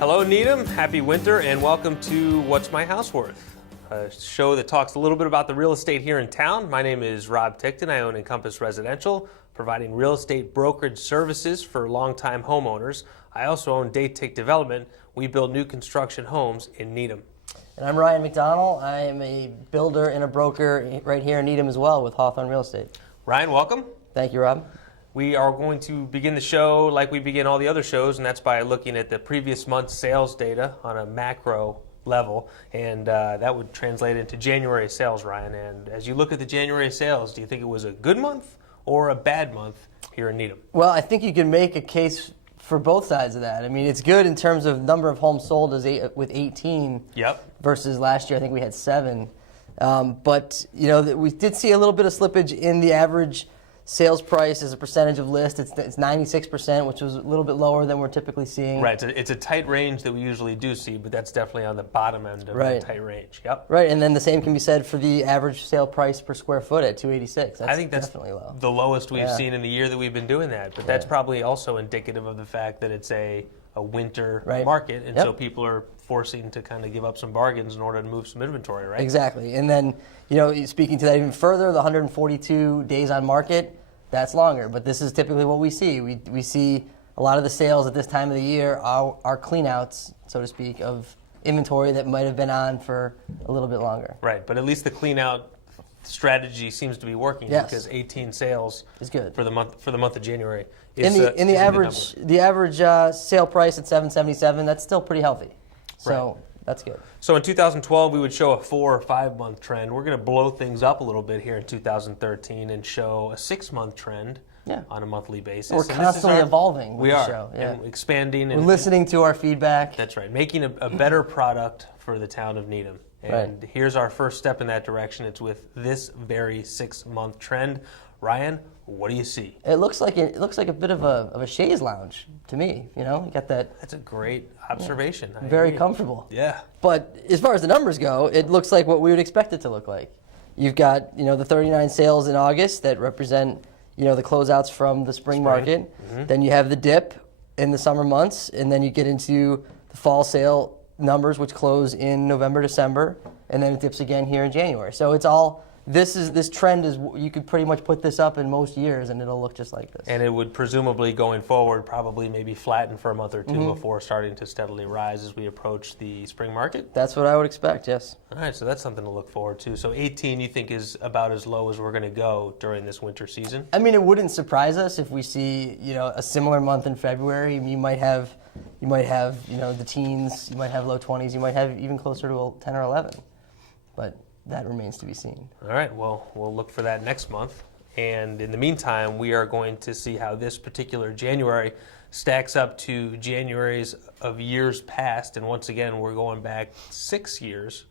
Hello, Needham. Happy winter, and welcome to What's My House Worth, a show that talks a little bit about the real estate here in town. My name is Rob Ticktin. I own Encompass Residential, providing real estate brokerage services for longtime homeowners. I also own Tick Development. We build new construction homes in Needham. And I'm Ryan McDonnell. I am a builder and a broker right here in Needham as well with Hawthorne Real Estate. Ryan, welcome. Thank you, Rob. We are going to begin the show like we begin all the other shows, and that's by looking at the previous month's sales data on a macro level, and that would translate into January sales, Ryan. And as you look at the January sales, do you think it was a good month or a bad month here in Needham? Well, I think you can make a case for both sides of that. I mean, it's good in terms of number of homes sold with 18 versus last year. I think we had 7. But, you know, we did see a little bit of slippage in the average sales price as a percentage of list. It's 96%, which was a little bit lower than we're typically seeing. Right. It's a tight range that we usually do see, but that's definitely on the bottom end of the tight range. Yep. Right, and then the same can be said for the average sale price per square foot at $286. I think that's definitely low. The lowest we've seen in the year that we've been doing that. But that's probably also indicative of the fact that it's a winter market, and so people are forcing to kind of give up some bargains in order to move some inventory, right? Exactly. And then, you know, speaking to that even further, the 142 days on market, that's longer. But this is typically what we see. We see a lot of the sales at this time of the year are cleanouts, so to speak, of inventory that might have been on for a little bit longer. Right, but at least the cleanout strategy seems to be working because 18 sales is good for the month of January. In the average sale price at $777, that's still pretty healthy. So that's good. So in 2012, we would show a 4 or 5 month trend. We're going to blow things up a little bit here in 2013 and show a 6-month trend on a monthly basis. We're constantly evolving with the show. And expanding. We're listening to our feedback. That's right. Making a better product for the town of Needham. And here's our first step in that direction. It's with this very 6-month trend. Ryan, what do you see? It looks like a bit of a chaise lounge to me. You know, you got that. That's a great observation. Very comfortable. Yeah. But as far as the numbers go, it looks like what we would expect it to look like. You've got, you know, the 39 sales in August that represent, you know, the closeouts from the spring market. Mm-hmm. Then you have the dip in the summer months, and then you get into the fall sale numbers, which close in November, December, and then it dips again here in January. So it's all. This trend is, you could pretty much put this up in most years and it'll look just like this. And it would presumably going forward probably maybe flatten for a month or two before starting to steadily rise as we approach the spring market? That's what I would expect, yes. All right, so that's something to look forward to. So 18 you think is about as low as we're going to go during this winter season? I mean, it wouldn't surprise us if we see, you know, a similar month in February. You might have, you know, the teens, you might have low 20s, you might have even closer to a 10 or 11. But that remains to be seen. All right, well, we'll look for that next month. And in the meantime, we are going to see how this particular January stacks up to Januaries of years past. And once again, we're going back 6 years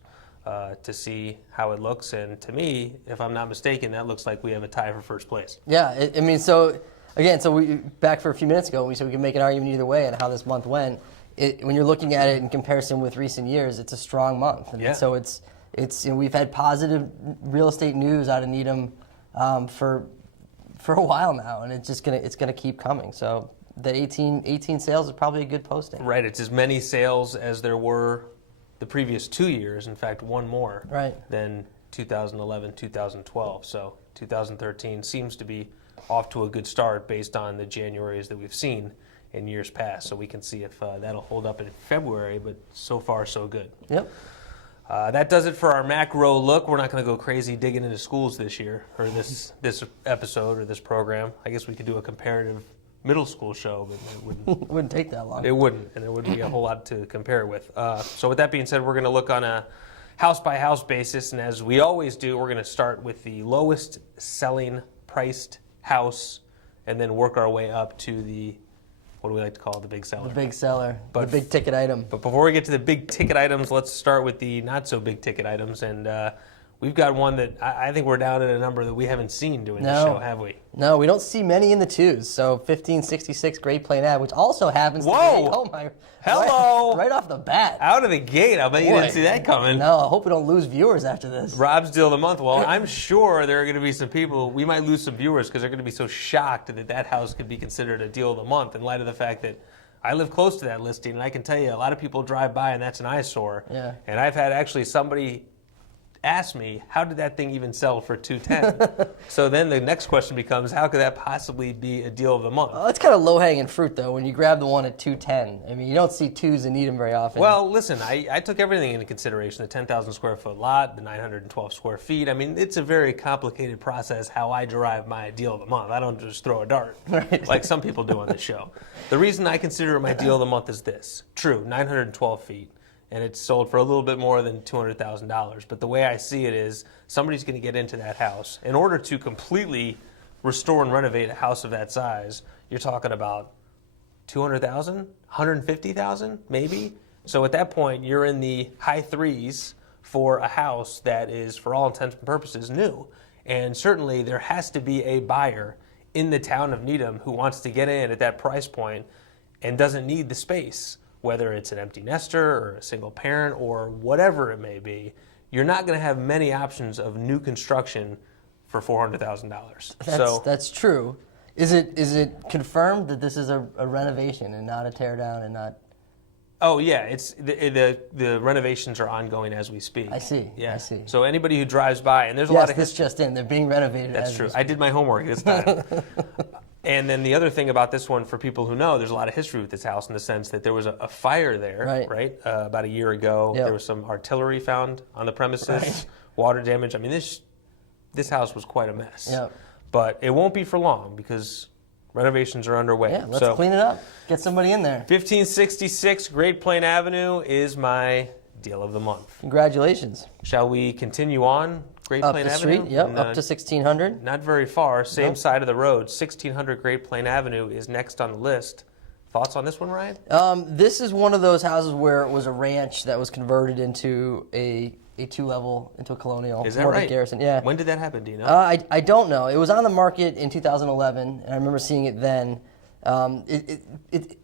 to see how it looks. And to me, if I'm not mistaken, that looks like we have a tie for first place. Yeah, I mean, so again, we back for a few minutes ago, we said we can make an argument either way on how this month went. When you're looking at it in comparison with recent years, it's a strong month. And so it's you know, we've had positive real estate news out of Needham for a while now, and it's gonna keep coming. So that 18 sales is probably a good posting. Right, it's as many sales as there were the previous 2 years. In fact, one more than 2011, 2012. So 2013 seems to be off to a good start based on the Januaries that we've seen in years past. So we can see if that'll hold up in February, but so far so good. Yep. That does it for our macro look. We're not going to go crazy digging into schools this year, or this episode, or this program. I guess we could do a comparative middle school show, but it wouldn't. It wouldn't take that long. It wouldn't, and there wouldn't be a whole lot to compare it with. So with that being said, we're going to look on a house-by-house basis, and as we always do, we're going to start with the lowest selling priced house, and then work our way up to the, what do we like to call it, the big seller? The big seller, the big ticket item. But before we get to the big ticket items, let's start with the not so big ticket items. And we've got one that I think we're down at a number that we haven't seen doing this show, have we? No, we don't see many in the twos. So 1566 Great Plain Ave, which also happens to be, oh my, hello, right off the bat. Out of the gate. I bet you didn't see that coming. No, I hope we don't lose viewers after this. Rob's deal of the month. Well, I'm sure there are going to be some people, we might lose some viewers because they're going to be so shocked that that house could be considered a deal of the month in light of the fact that I live close to that listing, and I can tell you a lot of people drive by, and that's an eyesore. Yeah. And I've had actually somebody ask me, how did that thing even sell for $210? So then the next question becomes, how could that possibly be a deal of the month? Well, it's kind of low-hanging fruit, though, when you grab the one at $210. I mean, you don't see twos in Needham very often. Well, listen, I took everything into consideration, the 10,000 square foot lot, the 912 square feet. I mean, it's a very complicated process how I derive my deal of the month. I don't just throw a dart Right. like some people do on this show. The reason I consider it my deal of the month is this. True, 912 feet. And it's sold for a little bit more than $200,000. But the way I see it is somebody's going to get into that house. In order to completely restore and renovate a house of that size, you're talking about $200,000, $150,000 maybe. So at that point, you're in the high threes for a house that is, for all intents and purposes, new. And certainly there has to be a buyer in the town of Needham who wants to get in at that price point and doesn't need the space. Whether it's an empty nester or a single parent or whatever it may be, you're not going to have many options of new construction for $400,000. That's true. Is it confirmed that this is a renovation and not a tear down and not? Oh yeah, it's the renovations are ongoing as we speak. I see. Yeah. I see. So anybody who drives by, and there's a Yes, lot of this just in. They're being renovated. That's as true. we I speak. did my homework this time. And then the other thing about this one, for people who know, there's a lot of history with this house in the sense that there was a fire there, right? About a year ago. Yep. There was some artillery found on the premises, Right. water damage. I mean, this house was quite a mess. Yep. But it won't be for long because renovations are underway. Yeah, let's clean it up. Get somebody in there. 1566 Great Plain Avenue is my deal of the month. Congratulations. Shall we continue on Great Up Plain the Avenue? street, yep, And, up to 1600. Not very far, same Nope. side of the road. 1600 Great Plain Avenue is next on the list. Thoughts on this one, Ryan? This is one of those houses where it was a ranch that was converted into a two-level, into a colonial. Is that more of a right? Garrison. Yeah. When did that happen, do you know? I don't know. It was on the market in 2011, and I remember seeing it then.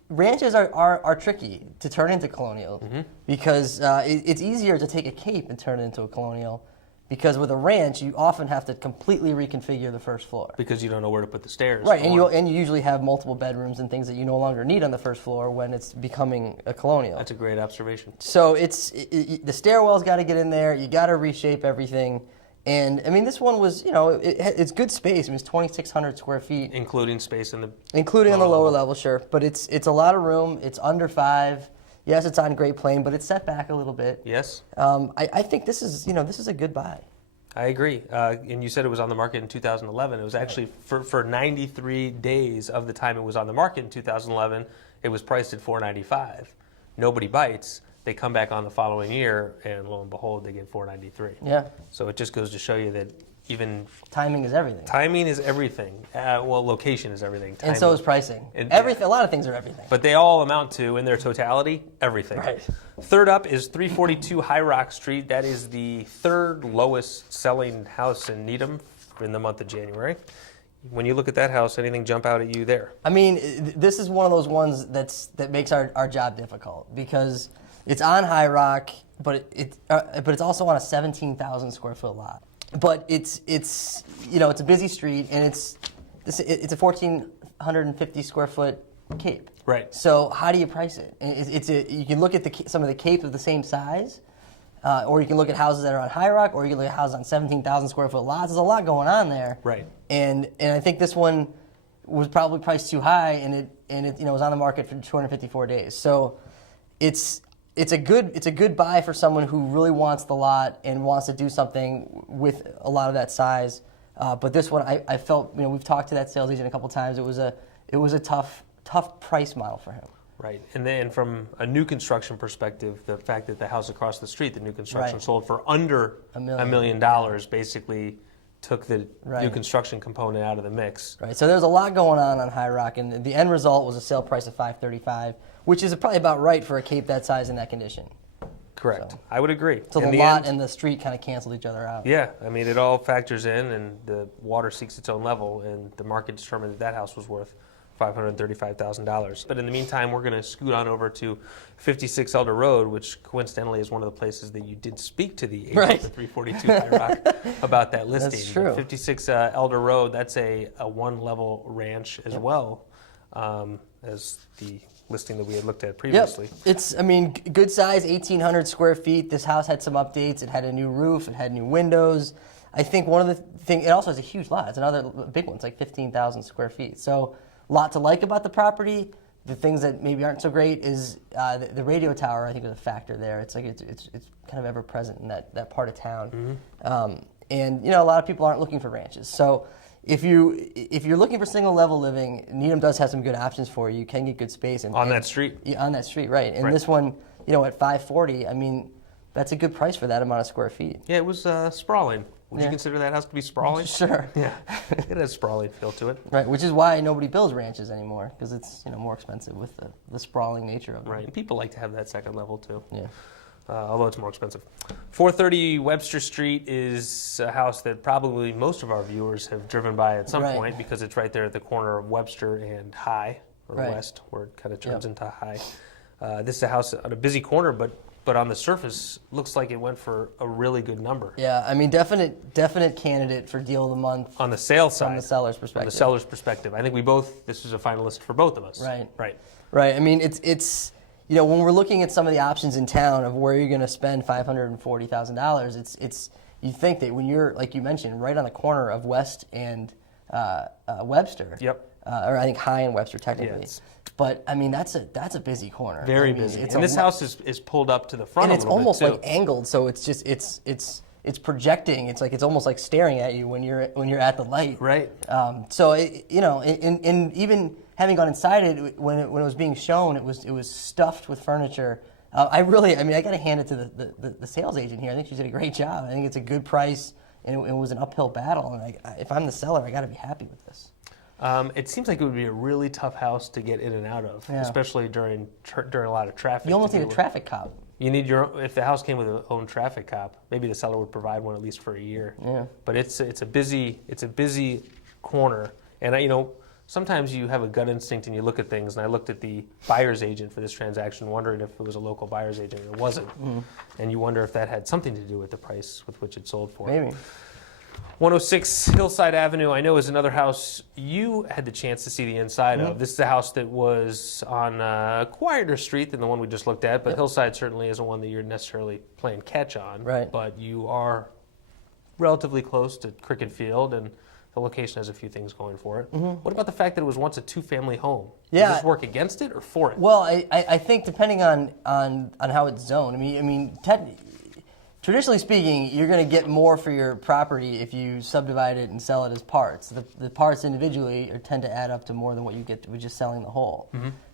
Ranches are tricky to turn into colonial because it's easier to take a cape and turn it into a colonial. Because with a ranch, you often have to completely reconfigure the first floor. Because you don't know where to put the stairs. Right, and you usually have multiple bedrooms and things that you no longer need on the first floor when it's becoming a colonial. That's a great observation. So the stairwell's got to get in there. You got to reshape everything. And I mean, this one was, it's good space. I mean, it's 2,600 square feet, Including space in the... including on the lower level, sure. But it's a lot of room. It's under 5. Yes, it's on Great Plain, but it's set back a little bit. Yes? I think this is a good buy. I agree. And you said it was on the market in 2011. It was actually, for 93 days of the time it was on the market in 2011, it was priced at $495. Nobody bites. They come back on the following year, and lo and behold, they get $493. Yeah. So it just goes to show you that even Timing is everything. timing is everything. Location is everything. And Timing. so is pricing. Everything. A lot of things are everything. But they all amount to, in their totality, everything. Right. Third up is 342 High Rock Street. That is the third lowest selling house in Needham in the month of January. When you look at that house, anything jump out at you there? I mean, this is one of those ones that makes our job difficult because it's on High Rock, but it's also on a 17,000 square foot lot. But it's a busy street and it's a 1,450 square foot cape. Right. So how do you price it? You can look at some of the capes of the same size, or you can look at houses that are on High Rock, or you can look at houses on 17,000 square foot lots. There's a lot going on there. Right. And I think this one was probably priced too high, and it was on the market for 254 days. So it's a good buy for someone who really wants the lot and wants to do something with a lot of that size. But this one, I felt, we've talked to that sales agent a couple times. It was a tough price model for him. Right. And then from a new construction perspective, the fact that the house across the street, the new construction, Right. sold for under $1 million, basically took the Right. new construction component out of the mix. Right. So there's a lot going on High Rock, and the end result was a sale price of $535, which is probably about right for a cape that size in that condition. Correct. So- I would agree. So In the the lot end- and the street kind of canceled each other out. Yeah, I mean, it all factors in, and the water seeks its own level, and the market determined that house was worth $535,000. But in the meantime, we're going to scoot on over to 56 Elder Road, which coincidentally is one of the places that you did speak to the agent Right. at 342 High Rock about that listing. That's true. 56 Elder Road, that's a one-level ranch as well as the listing that we had looked at previously. Yep. It's, I mean, good size, 1,800 square feet. This house had some updates. It had a new roof. It had new windows. I think one of the things, it also has a huge lot. It's another big one. It's like 15,000 square feet. So a lot to like about the property. The things that maybe aren't so great is the radio tower, I think, is a factor there. It's like it's kind of ever present in that part of town. And, you know, a lot of people aren't looking for ranches. So if you're looking for single level living, Needham does have some good options for you. You can get good space On that street. Yeah, on that street, right. And Right. this one, you know, at $540, I mean, that's a good price for that amount of square feet. Yeah, it was sprawling. Would you Yeah. consider that house to be sprawling? Sure. Yeah, it has a sprawling feel to it. Right, which is why nobody builds ranches anymore, because it's, you know, more expensive with the sprawling nature of it. Right, and people like to have that second level too. Yeah. Although it's more expensive. 430 Webster Street is a house that probably most of our viewers have driven by at some Right. point because it's right there at the corner of Webster and High, or Right. West, where it kind of turns Yep. into High. This is a house on a busy corner, but on the surface, looks like it went for a really good number. Yeah, I mean, definite candidate for deal of the month On the sales side. from the seller's From perspective. the seller's perspective. I think this was a finalist for both of us. Right. Right. Right. I mean, it's you know, when we're looking at some of the options in town of where you're going to spend $540,000, it's you think that when you're, like you mentioned, right on the corner of West and Webster. Yep. Or I think High and Webster technically. it's- But I mean, that's a busy corner. Very I mean, busy. It's And a this lo- house is pulled up to the front and a it's little almost bit, too. like angled, so it's just it's projecting. It's almost like staring at you when you're at the light. Right. So you know, in even having gone inside it when it was being shown, it was stuffed with furniture. I got to hand it to the sales agent here. I think she did a great job. I think it's a good price, and it was an uphill battle. And if I'm the seller, I got to be happy with this. It seems like it would be a really tough house to get in and out of, Yeah. especially during a lot of traffic. You almost to need a deal with. traffic cop. You need if the house came with its own traffic cop, maybe the seller would provide one at least for a year. Yeah. But it's a busy corner, and you know, sometimes you have a gut instinct and you look at things. And I looked at the buyer's agent for this transaction, wondering if it was a local buyer's agent, and it wasn't. And you wonder if that had something to do with the price with which it sold for. Maybe. 106 Hillside Avenue, I know, is another house you had the chance to see the inside of. This is a house that was on a quieter street than the one we just looked at, but Hillside certainly isn't one that you're necessarily playing catch on. Right. But you are relatively close to Cricket Field, and the location has a few things going for it. What about the fact that it was once a two-family home? Yeah. Does this work against it or for it? Well, I think depending on how it's zoned. Traditionally speaking, you're going to get more for your property if you subdivide it and sell it as parts. The parts individually tend to add up to more than what you get with just selling the whole.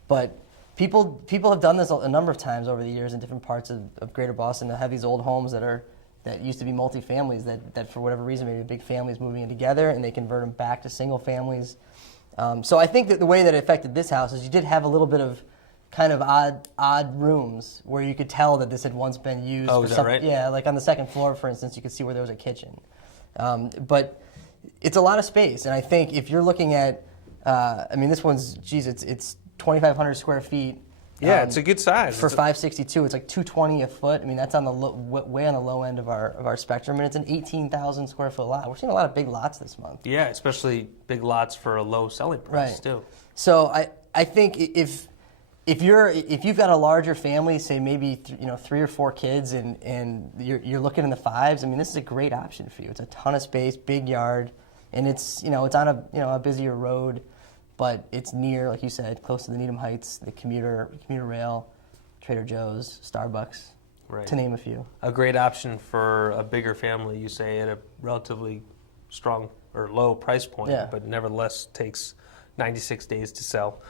But people have done this a number of times over the years in different parts of Greater Boston. They have these old homes that used to be multi-families that for whatever reason, maybe big families moving in together, and they convert them back to single families. So I think that the way that it affected this house is you did have a little bit of kind of odd rooms where you could tell that this had once been used. Oh, for is that something. right? Yeah, like on the second floor, for instance, you could see where there was a kitchen. But it's a lot of space, and I think if you're looking at, this one's, it's 2,500 square feet. Yeah, it's a good size. For $562, it's like $220 a foot. I mean, that's on the way on the low end of our spectrum, and it's an 18,000 square foot lot. We're seeing a lot of big lots this month. Yeah, especially big lots for a low selling price, Right. too. So I think if you've got a larger family, say maybe 3 or 4 kids, and you're looking in the fives, I mean, this is a great option for you. It's a ton of space, big yard, and it's on a busier road, but it's near, like you said, close to the Needham Heights, the commuter rail, Trader Joe's, Starbucks, Right. to name a few. A great option for a bigger family, you say, at a relatively strong or low price point, Yeah. but nevertheless takes 96 days to sell.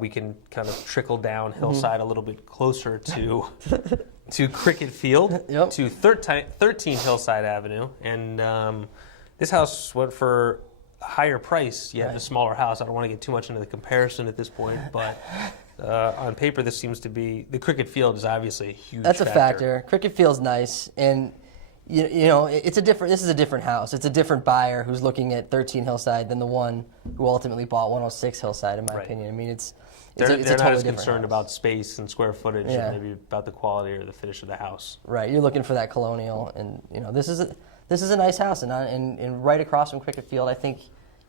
We can kind of trickle down Hillside a little bit closer to Cricket Field, Yep. to 13 Hillside Avenue, and this house went for a higher price, yet Right. a smaller house. I don't want to get too much into the comparison at this point, but on paper this seems to be, the Cricket Field is obviously a huge That's a factor. Cricket Field's nice, and this is a different house. It's a different buyer who's looking at 13 Hillside than the one who ultimately bought 106 Hillside, in my Right. opinion. I mean, it's They're a not totally as different concerned house. about space and square footage, Yeah. and maybe about the quality or the finish of the house. Right, you're looking for that colonial, and this is a nice house, and right across from Cricket Field, I think,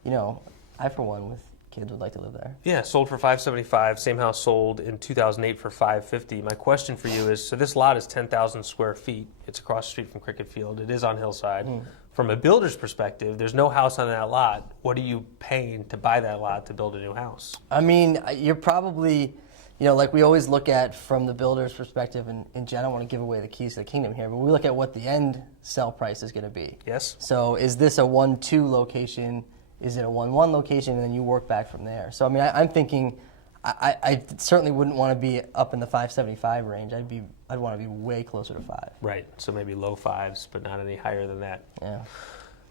I for one, kids would like to live there. Yeah, sold for $575. Same house sold in 2008 for $550. My question for you is, so this lot is 10,000 square feet. It's across the street from Cricket Field. It is on Hillside. From a builder's perspective, there's no house on that lot. What are you paying to buy that lot to build a new house? I mean, you're probably, like we always look at from the builder's perspective, and Jen, I don't want to give away the keys to the kingdom here, but we look at what the end sell price is going to be. Yes. So is this a 1-2 location? Is it a 1-1 location? And then you work back from there. So, I mean, I'm thinking I certainly wouldn't want to be up in the 575 range. I'd want to be way closer to 5. Right, so maybe low 5s, but not any higher than that. Yeah.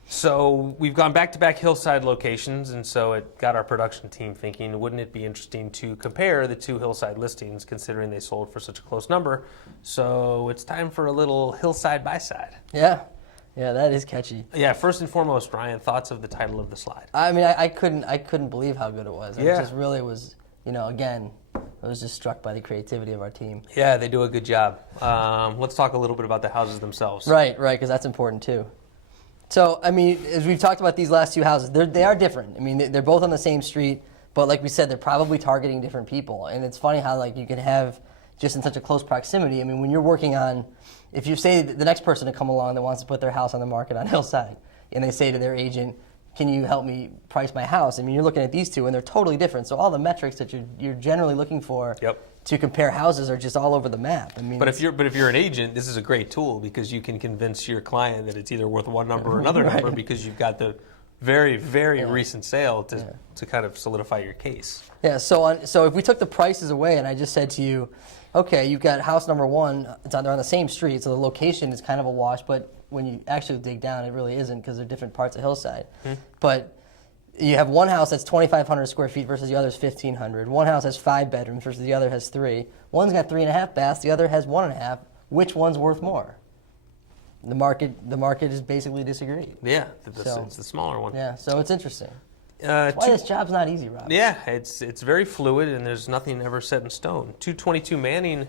So we've gone back-to-back Hillside locations, and so it got our production team thinking, wouldn't it be interesting to compare the two Hillside listings, considering they sold for such a close number? So it's time for a little Hillside by side. Yeah. Yeah, that is catchy. Yeah, first and foremost, Ryan, thoughts of the title of the slide? I mean, I couldn't believe how good it was. Yeah. It just really was, again, I was just struck by the creativity of our team. Yeah, they do a good job. Let's talk a little bit about the houses themselves. Right, because that's important too. So, I mean, as we've talked about these last two houses, they are different. I mean, they're both on the same street, but like we said, they're probably targeting different people. And it's funny how you can have just in such a close proximity. I mean, when you're working on, if you say the next person to come along that wants to put their house on the market on Hillside, and they say to their agent, can you help me price my house? I mean, you're looking at these two, and they're totally different. So all the metrics that you're generally looking for to compare houses are just all over the map. I mean, but if you're an agent, this is a great tool because you can convince your client that it's either worth one number or another number because you've got the very, very recent sale to kind of solidify your case. Yeah. So if we took the prices away, and I just said to you, okay, you've got house number one. They're on the same street, so the location is kind of a wash. But when you actually dig down, it really isn't because they're different parts of Hillside. But you have one house that's 2,500 square feet versus the other's 1,500. One house has 5 bedrooms versus the other has 3. One's got 3.5 baths. The other has 1.5. Which one's worth more? The market has basically disagreed. Yeah, it's the smaller one. Yeah, so it's interesting. That's why this job's not easy, Rob. Yeah, it's very fluid, and there's nothing ever set in stone. 222 Manning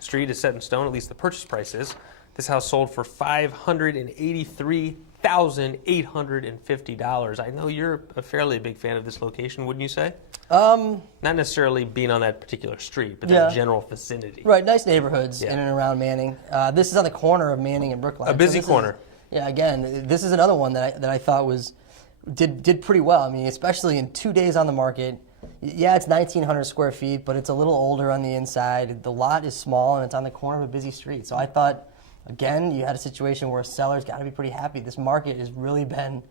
Street is set in stone, at least the purchase price is. This house sold for $583,850. I know you're a fairly big fan of this location, wouldn't you say? Not necessarily being on that particular street, but that general vicinity. Right, nice neighborhoods in and around Manning. This is on the corner of Manning and Brookline. A busy corner. Again, this is another one that I thought did pretty well. I mean, especially in 2 days on the market. Yeah, it's 1,900 square feet, but it's a little older on the inside. The lot is small, and it's on the corner of a busy street. So I thought, again, you had a situation where sellers got to be pretty happy. This market has really been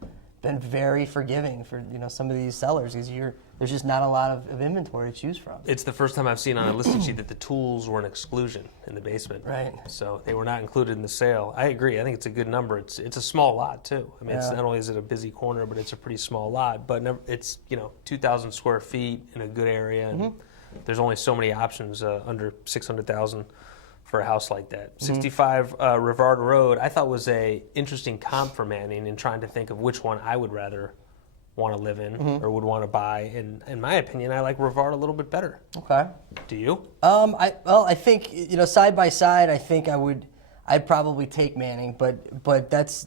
very forgiving for some of these sellers because there's just not a lot of inventory to choose from. It's the first time I've seen on a listing sheet that the tools were an exclusion in the basement. Right. So they were not included in the sale. I agree. I think it's a good number. It's a small lot too. I mean, it's not only is it a busy corner, but it's a pretty small lot. But it's 2,000 square feet in a good area, and there's only so many options under 600,000 for a house like that. 65 Rivard Road, I thought was a interesting comp for Manning in trying to think of which one I would rather want to live in or would want to buy. And in my opinion, I like Rivard a little bit better. Okay. Do you? I think side by side, I think I'd probably take Manning, but that's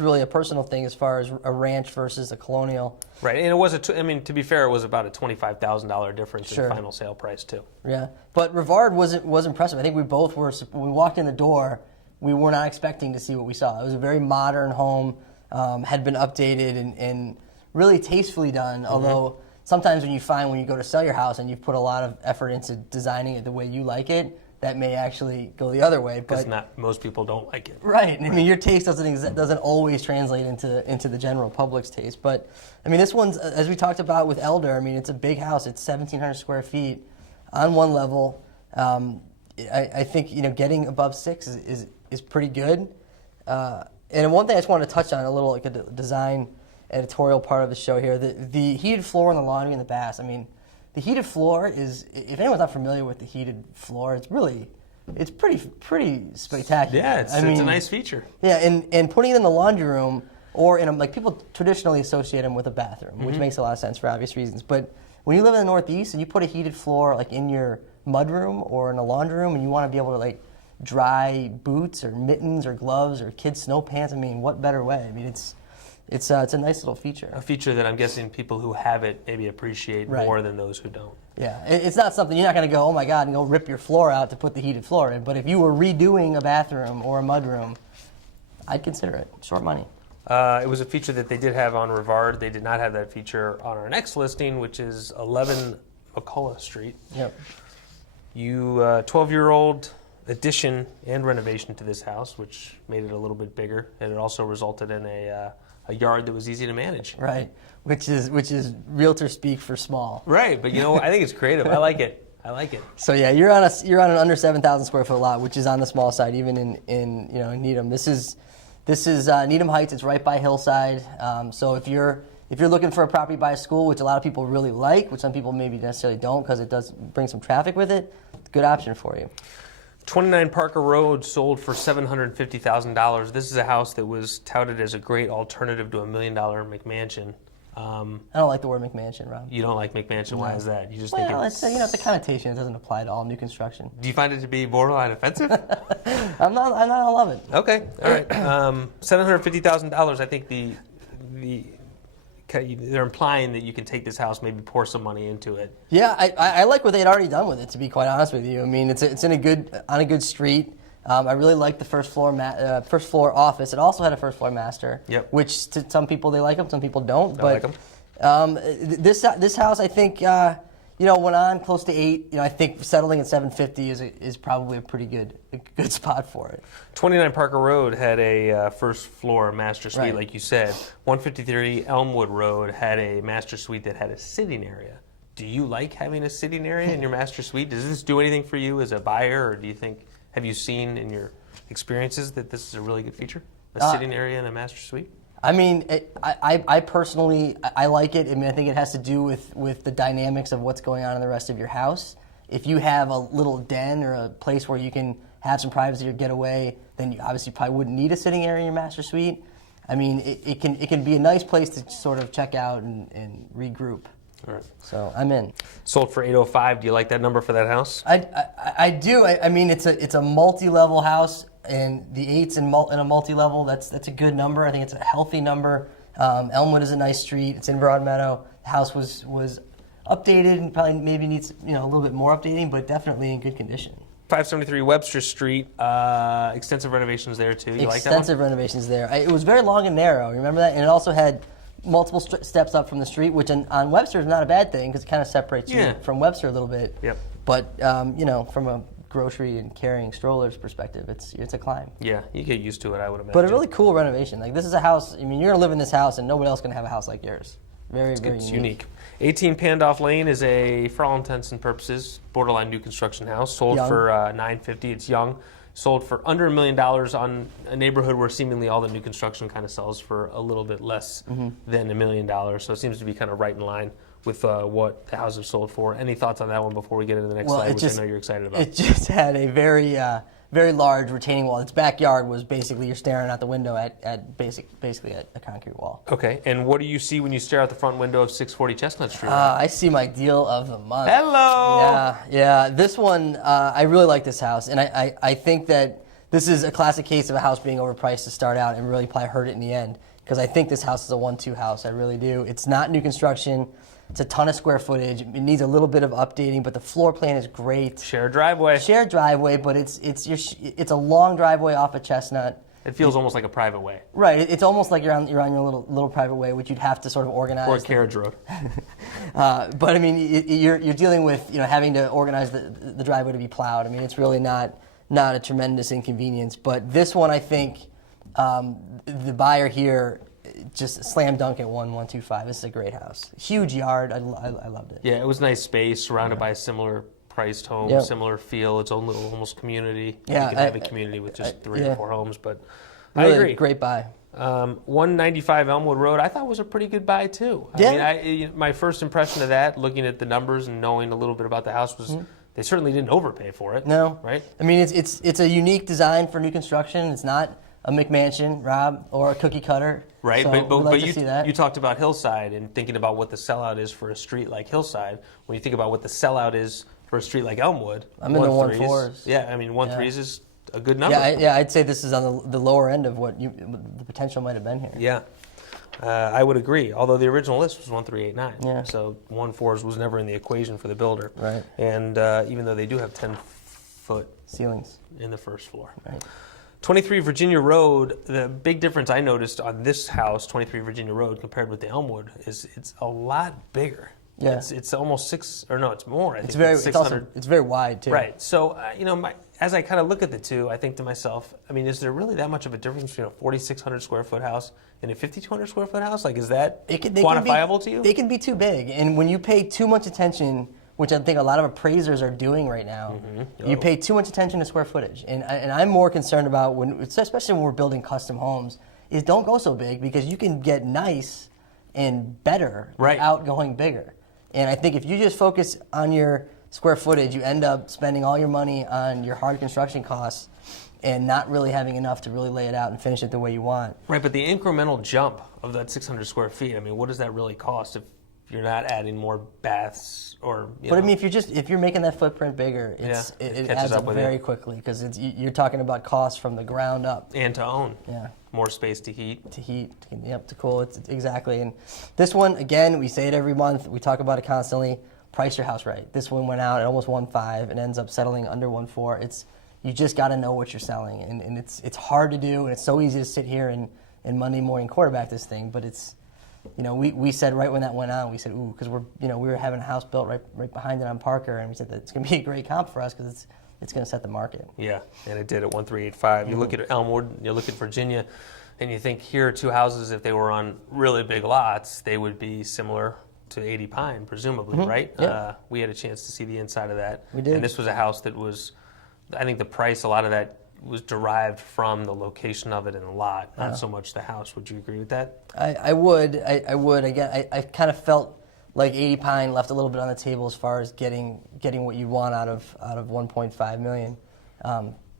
really a personal thing as far as a ranch versus a colonial. Right, and it was to be fair, it was about a $25,000 difference in final sale price too. Yeah, but Rivard was impressive. I think we both were. When we walked in the door, we were not expecting to see what we saw. It was a very modern home, had been updated and really tastefully done. Although sometimes when you go to sell your house and you've put a lot of effort into designing it the way you like it, that may actually go the other way. Because most people don't like it. Right. I mean, your taste doesn't always translate into the general public's taste. But I mean, this one's, as we talked about with Elder, I mean, it's a big house. It's 1,700 square feet on one level. I think getting above 6 is pretty good. And one thing I just wanted to touch on a little, like a design editorial part of the show here, the heated floor and the laundry and the baths. I mean, the heated floor is, if anyone's not familiar with the heated floor, it's pretty spectacular. Yeah, it's a nice feature. Yeah, and putting it in the laundry room or in like people traditionally associate them with a bathroom, which makes a lot of sense for obvious reasons. But when you live in the Northeast and you put a heated floor like in your mudroom or in a laundry room, and you want to be able to like dry boots or mittens or gloves or kids' snow pants, I mean, what better way? I mean, it's a nice little feature. A feature that I'm guessing people who have it maybe appreciate more than those who don't. Yeah, it's not something you're not going to go, oh my God, and go rip your floor out to put the heated floor in. But if you were redoing a bathroom or a mudroom, I'd consider it. Short money. It was a feature that they did have on Rivard. They did not have that feature on our next listing, which is 11 McCullough Street. Yep. 12-year-old addition and renovation to this house, which made it a little bit bigger, and it also resulted in a yard that was easy to manage. Right, which is realtor speak for small. Right, but I think it's creative. I like it. So yeah, you're on an under 7,000 square foot lot, which is on the small side, even in Needham. This is Needham Heights. It's right by Hillside. So if you're looking for a property by a school, which a lot of people really like, which some people maybe necessarily don't because it does bring some traffic with it, good option for you. 29 Parker Road sold for $750,000. This is a house that was touted as a great alternative to $1 million McMansion. I don't like the word McMansion, Rob. You don't like McMansion? No. Why is that? You just think it's a connotation. It doesn't apply to all new construction. Do you find it to be borderline offensive? I'm not. I love it. Okay, all right. $750,000. I think they're implying that you can take this house, maybe pour some money into it. Yeah, I like what they'd already done with it. To be quite honest with you, I mean, it's on a good street. I really like the first floor office. It also had a first floor master. Yep. Which to some people they like them, some people don't. But like them. This house, I think, went on close to 8. I think settling at 750 is probably a pretty good spot for it. 29 Parker Road had a first floor master suite, right. like you said. 153 Elmwood Road had a master suite that had a sitting area. Do you like having a sitting area in your master suite? Does this do anything for you as a buyer, or do you think? Have you seen in your experiences that this is a really good feature, a sitting area in a master suite? I mean, I personally, I like it. I mean, I think it has to do with the dynamics of what's going on in the rest of your house. If you have a little den or a place where you can have some privacy or get away, then you obviously probably wouldn't need a sitting area in your master suite. I mean, it can be a nice place to sort of check out and regroup. All right. So I'm in. Sold for $805. Do you like that number for that house? I do. I mean, it's a multi-level house, and the 8s in a multi-level. That's a good number. I think it's a healthy number. Elmwood is a nice street. It's in Broadmeadow. The house was updated and probably maybe needs a little bit more updating, but definitely in good condition. 573 Webster Street. Extensive renovations there too. You like that one? Extensive renovations there. It was very long and narrow. Remember that? And it also had multiple steps up from the street, which on Webster is not a bad thing because it kind of separates you from Webster a little bit. Yep. But from a grocery and carrying strollers perspective, it's a climb. Yeah, you get used to it, I would imagine. But a really cool renovation. Like, this is a house. I mean, you're gonna live in this house, and nobody else gonna have a house like yours. Very unique. 18 Pandolph Lane is for all intents and purposes, borderline new construction house. Sold for $950. It's young. Sold for under $1 million on a neighborhood where seemingly all the new construction kind of sells for a little bit less than $1 million. So it seems to be kind of right in line with what the houses sold for. Any thoughts on that one before we get into the next slide, which I know you're excited about? It just had a very large retaining wall. Its backyard was basically you're staring out the window at basically a concrete wall. Okay, and what do you see when you stare out the front window of 640 Chestnut Street? I see my deal of the month. Hello! Yeah. This one, I really like this house, and I think that this is a classic case of a house being overpriced to start out and really probably hurt it in the end, because I think this house is a 1-2 house. I really do. It's not new construction. It's a ton of square footage. It needs a little bit of updating, but the floor plan is great. Shared driveway, but it's a long driveway off of Chestnut. It feels almost like a private way. Right. It's almost like you're on your little private way, which you'd have to sort of organize. Or a carriage road. But I mean, you're dealing with having to organize the driveway to be plowed. I mean, it's really not a tremendous inconvenience. But this one, I think, the buyer here just slam dunk at 1,125. This is a great house. Huge yard. I loved it. Yeah, it was nice space surrounded by a similar priced home, similar feel, its own little almost community. Yeah, you can have a community with just 3 or 4 homes, but really I agree. Great buy. 195 Elmwood Road, I thought was a pretty good buy too. I mean, my first impression of that, looking at the numbers and knowing a little bit about the house, was they certainly didn't overpay for it. No, right? I mean, it's a unique design for new construction. It's not a McMansion, Rob, or a cookie cutter. Right, so but you talked about Hillside and thinking about what the sellout is for a street like Hillside. When you think about what the sellout is for a street like Elmwood, I'm in the 1.4s. Yeah, I mean 1.3s is a good number. Yeah, I'd say this is on the lower end of what the potential might have been here. Yeah. I would agree. Although the original list was 1389, Yeah. so 1.4s was never in the equation for the builder. Right. And even though they do have 10-foot Ceilings. in the first floor. Right. 23 Virginia Road, the big difference I noticed on this house, 23 Virginia Road, compared with the Elmwood, is it's a lot bigger. Yeah. It's almost it's more. I think It's 600. it's very wide too. Right. So, as I kind of look at the two, I think to myself, I mean, is there really that much of a difference between a 4,600 square foot house and a 5,200 square foot house? Like, is that quantifiable to you? They can be too big. And when you pay too much attention, which I think a lot of appraisers are doing right now, you pay too much attention to square footage. And I'm more concerned about, especially when we're building custom homes, is don't go so big because you can get nice and better without going bigger. And I think if you just focus on your square footage, you end up spending all your money on your hard construction costs and not really having enough to really lay it out and finish it the way you want. Right, but the incremental jump of that 600 square feet, I mean, what does that really cost if you're not adding more baths or, But I mean, if you're making that footprint bigger, it adds up very quickly because you're talking about costs from the ground up. And to own. Yeah. More space to heat. To cool. It's exactly. And this one, again, we say it every month. We talk about it constantly. Price your house right. This one went out at almost 1.5 and ends up settling under 1.4. You just got to know what you're selling, and it's hard to do, and it's so easy to sit here and Monday morning quarterback this thing, but it's. We said right when that went on, we said, ooh, because we were having a house built right behind it on Parker, and we said that it's going to be a great comp for us because it's going to set the market. Yeah, and it did at 1385. You look at Elmwood, you look at Virginia, and you think here are two houses, if they were on really big lots, they would be similar to 80 Pine, presumably, right? Yeah. We had a chance to see the inside of that. We did. And this was a house that was, I think the price, a lot of that was derived from the location of it in the lot, not so much the house. Would you agree with that? I would. Again, I kind of felt like 80 Pine left a little bit on the table as far as getting what you want out of 1.5 million.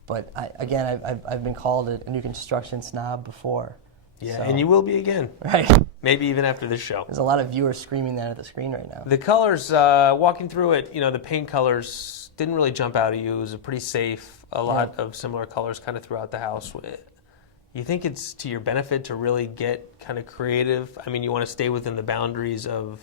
But I've been called a new construction snob before. Yeah, so. And you will be again. Right. Maybe even after this show. There's a lot of viewers screaming that at the screen right now. The colors, walking through it, the paint colors didn't really jump out at you. It was a pretty safe, a lot of similar colors kind of throughout the house. You think it's to your benefit to really get kind of creative? I mean, you want to stay within the boundaries of,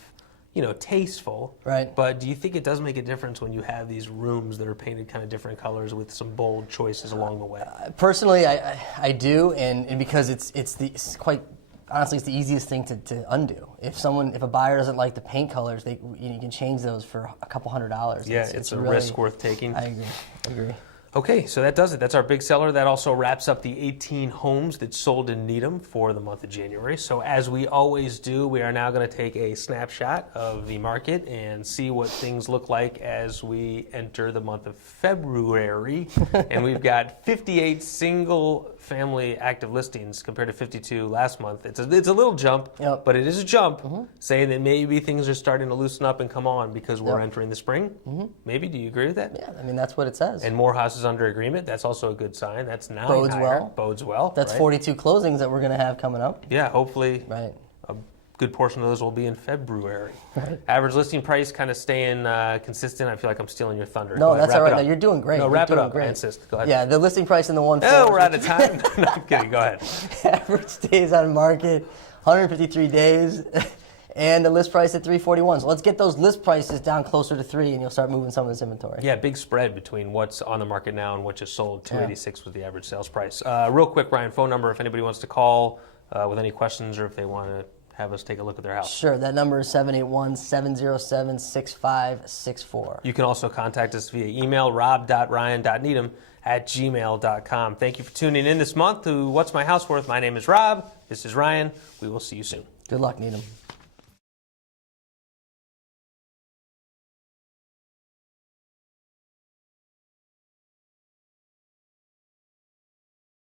tasteful. Right. But do you think it does make a difference when you have these rooms that are painted kind of different colors with some bold choices along the way? Personally, I do, and because it's quite honestly, it's the easiest thing to undo. If a buyer doesn't like the paint colors, you can change those for a couple $100. Yeah, it's a really, risk worth taking. I agree. Okay, so that does it. That's our big seller. That also wraps up the 18 homes that sold in Needham for the month of January. So as we always do, we are now going to take a snapshot of the market and see what things look like as we enter the month of February. And we've got 58 single-family active listings compared to 52 last month. It's a little jump, but it is a jump, saying that maybe things are starting to loosen up and come on because we're entering the spring. Maybe. Do you agree with that? Yeah, I mean, that's what it says. And more houses under agreement. That's also a good sign. That's 9 Bodes higher. well. Bodes well. That's right? 42 closings that we're going to have coming up. Yeah, hopefully right. A good portion of those will be in February. Right. Average listing price kind of staying consistent. I feel like I'm stealing your thunder. No, that's all right. No, you're doing great. No, you're wrap it doing up. Great. I insist. Go ahead. Yeah, the listing price in the 1.4. Oh, we're out of time. No, I'm kidding. Go ahead. Average days on market, 153 days. And the list price at 341. So let's get those list prices down closer to 3, and you'll start moving some of this inventory. Yeah, big spread between what's on the market now and what just sold. 286 was the average sales price. Real quick, Ryan, phone number if anybody wants to call with any questions or if they want to have us take a look at their house. Sure, that number is 781-707-6564. You can also contact us via email, rob.ryan.needham@gmail.com. Thank you for tuning in this month to What's My House Worth. My name is Rob. This is Ryan. We will see you soon. Good luck, Needham.